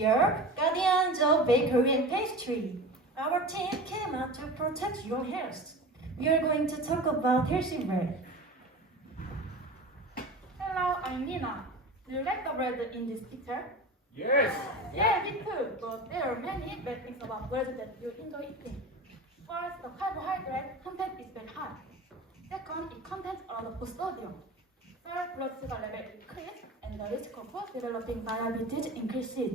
here, guardians of bakery and pastry. Our team came out to protect your health. We are going to talk about healthy bread. Hello, I'm Nina. Do you like the bread in this picture? Yes! Yeah, me too. But there are many bad things about bread that you enjoy eating. First, the carbohydrate content is very high. Second, it contains a lot of sodium. Third, blood sugar level increases and the risk of developing diabetes increases.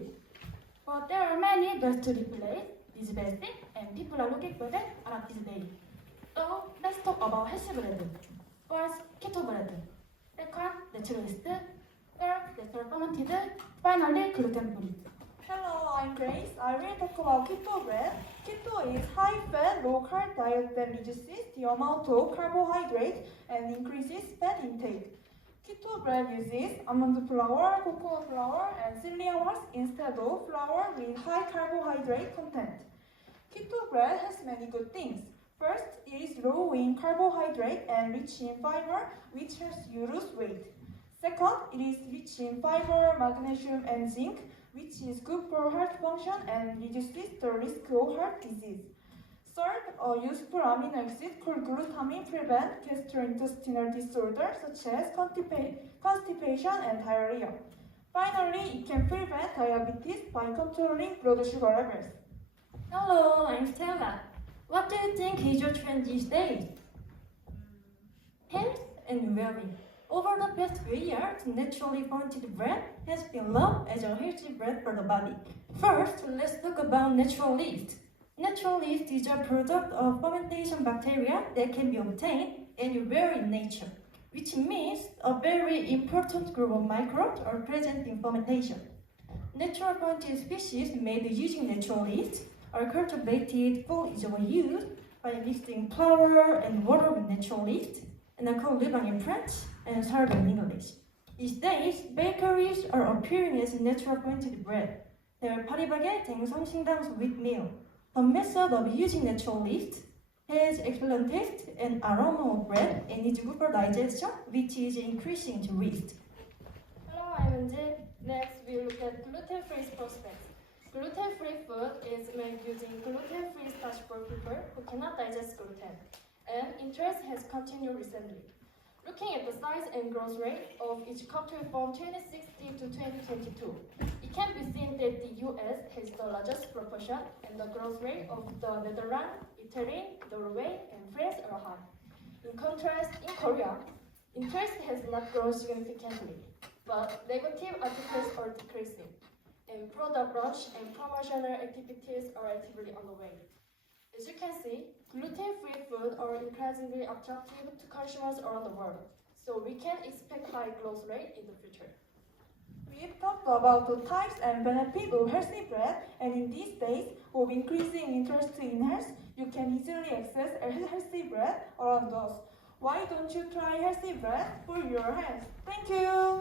But there are many ways to replace these bad things, and people are looking for them around these days. So let's talk about healthy bread. First, keto bread. Second, naturalist. Third, natural fermented. Finally, gluten-free. Hello, I'm Grace. I will talk about keto bread. Keto is high-fat, low-carb diet that reduces the amount of carbohydrate and increases fat intake. Keto bread uses almond flour, coconut flour, and psyllium husk instead of flour with high carbohydrate content. Keto bread has many good things. First, it is low in carbohydrate and rich in fiber, which helps you lose weight. Second, it is rich in fiber, magnesium, and zinc, which is good for heart function and reduces the risk of heart disease. Third, a useful amino acid called glutamine prevents gastrointestinal disorders such as constipation and diarrhea. Finally, it can prevent diabetes by controlling blood sugar levels. Hello, I'm Stella. What do you think is your trend these days? Health and well-being. Over the past few years, naturally fermented bread has been loved as a healthy bread for the body. First, let's talk about natural yeast. Natural yeast is a product of fermentation bacteria that can be obtained anywhere in nature, which means a very important group of microbes are present in fermentation. Natural fermented species made using natural yeast are cultivated for easy use by mixing flour and water with natural yeast, and are called living in French and served in English. These days, bakeries are appearing as natural fermented bread. They are Paris Baguette and 성심당's wheat meal. The method of using natural yeast has excellent taste and aroma of bread and is good for digestion, which is increasing to waste. Hello, I'm Anji. Next, we look at gluten-free prospects. Gluten-free food is made using gluten-free starch for people who cannot digest gluten, and interest has continued recently. Looking at the size and growth rate of each country from 2016 to 2022, it can be seen that the US has the largest proportion and the growth rate of the Netherlands, Italy, Norway, and France are high. In contrast, in Korea, interest has not grown significantly, but negative articles are decreasing, and product launch and promotional activities are actively underway. As you can see, gluten-free food are increasingly attractive to consumers around the world, so we can expect high growth rate in the future. We've talked about the types and benefits of healthy bread, and in these days of increasing interest in health, you can easily access a healthy bread around us. Why don't you try healthy bread for your health? Thank you!